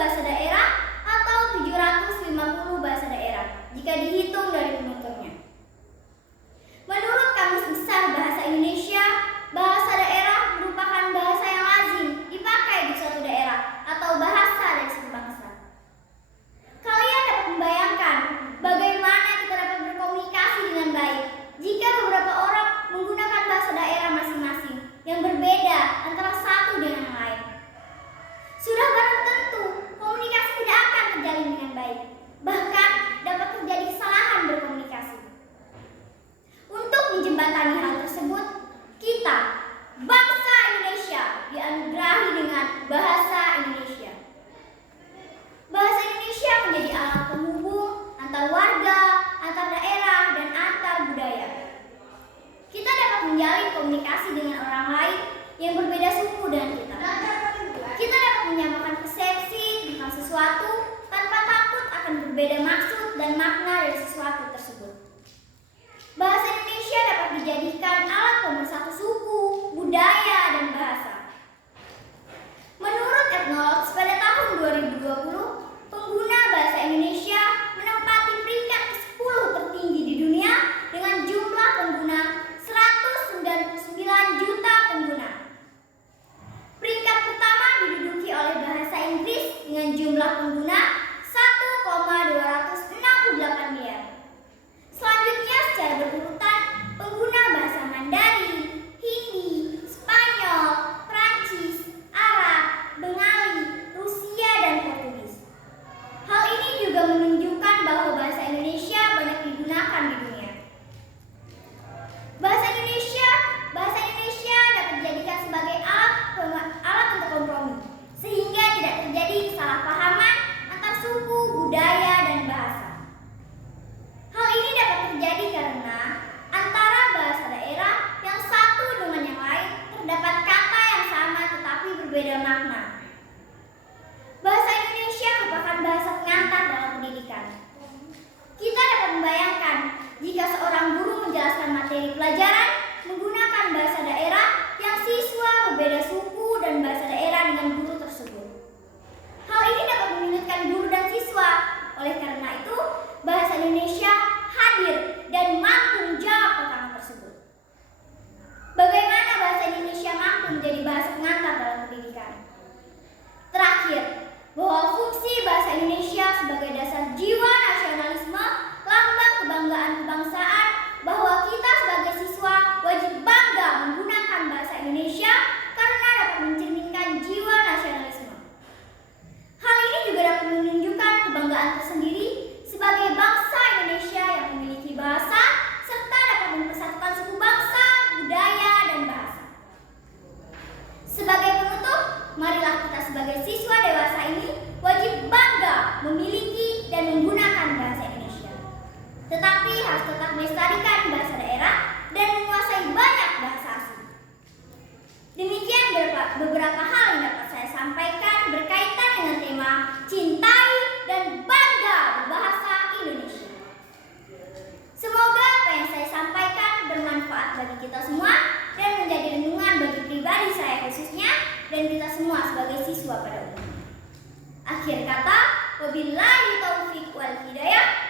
bahasa daerah atau 750 bahasa daerah jika dihitung dari penuturnya. Menurut Kamus Besar Bahasa Indonesia, bahasa daerah merupakan bahasa yang lazim dipakai di suatu daerah atau bahasa dari suatu bangsa. Kalian dapat membayangkan bagaimana kita dapat berkomunikasi dengan baik jika beberapa orang menggunakan bahasa daerah masing-masing yang berbeda antara satu dengan yang lain. Sudah barang tentu komunikasi tidak akan terjalin dengan baik, bahkan dapat terjadi kesalahan berkomunikasi. Untuk menjembatani hal tersebut, kita, bangsa Indonesia, dianugerahi dengan bahasa Indonesia. Bahasa Indonesia menjadi alat penghubung antar warga, antar daerah, dan antar budaya. Kita dapat menjalin komunikasi dengan orang lain yang berbeda suku dengan kita. Kita dapat menyamakan persepsi tentang sesuatu tanpa takut akan berbeda maksud dan makna dari sesuatu tersebut. Bahasa Indonesia dapat dijadikan alat pemersatu suku, budaya, dan bahasa. Menurut Ethnologue pada tahun 2020, pengguna bahasa Indonesia menempati peringkat ke-10 tertinggi di dunia dengan jumlah pengguna 199 juta pengguna. Peringkat pertama diduduki oleh bahasa Inggris dengan jumlah pengguna 1,268 miliar. Selanjutnya secara berurutan pengguna bahasa Mandarin, Hindi, Spanyol, Prancis, Arab, Bengali, Rusia, dan Portugis. Hal ini juga menunjukkan bahwa bahasa Indonesia banyak digunakan di dunia. Bahasa Indonesia dapat dijadikan sebagai alat untuk kompromi, sehingga tidak terjadi kesalahpahaman antar suku, budaya, dan bahasa. Hal ini dapat terjadi karena antara bahasa daerah yang satu dengan yang lain terdapat kata yang sama tetapi berbeda makna. Bahasa Indonesia merupakan bahasa pengantar dalam pendidikan. Kita dapat membayangkan jika seorang guru menjelaskan materi pelajaran menggunakan bahasa daerah yang siswa berbeda suku dan bahasa daerah dengan guru tersebut. Hal ini dapat menyulitkan guru dan siswa. Oleh karena itu, bahasa Indonesia hadir dan mampu menjawab tantangan tersebut. Bagaimana bahasa Indonesia mampu menjadi bahasa pengantar dalam pendidikan? Terakhir, bahwa fungsi bahasa Indonesia sebagai dasar jiwa nasionalisme, lambang kebanggaan kebangsaan, bahwa kita sebagai siswa wajib bangga menggunakan bahasa Indonesia karena dapat mencerminkan jiwa nasionalisme. Hal ini juga dapat menunjukkan kebanggaan tersendiri sebagai bangsa Indonesia yang memiliki bahasa serta dapat mempersatukan suku bangsa, budaya, dan bahasa. Sebagai penutup, marilah kita sebagai siswa dewasa ini wajib bangga memiliki dan menggunakan bahasa Indonesia. Tetapi harus tetap melestarikan bahasa daerah dan menguasai banyak bahasa asing. Demikian beberapa hal yang dapat saya sampaikan berkaitan dengan tema cintai dan bangga berbahasa Indonesia. Semoga apa yang saya sampaikan bermanfaat bagi kita semua dan menjadi renungan bagi pribadi saya khususnya dan kita semua sebagai siswa pada umumnya. Akhir kata, wabillahi taufiq wal hidayah.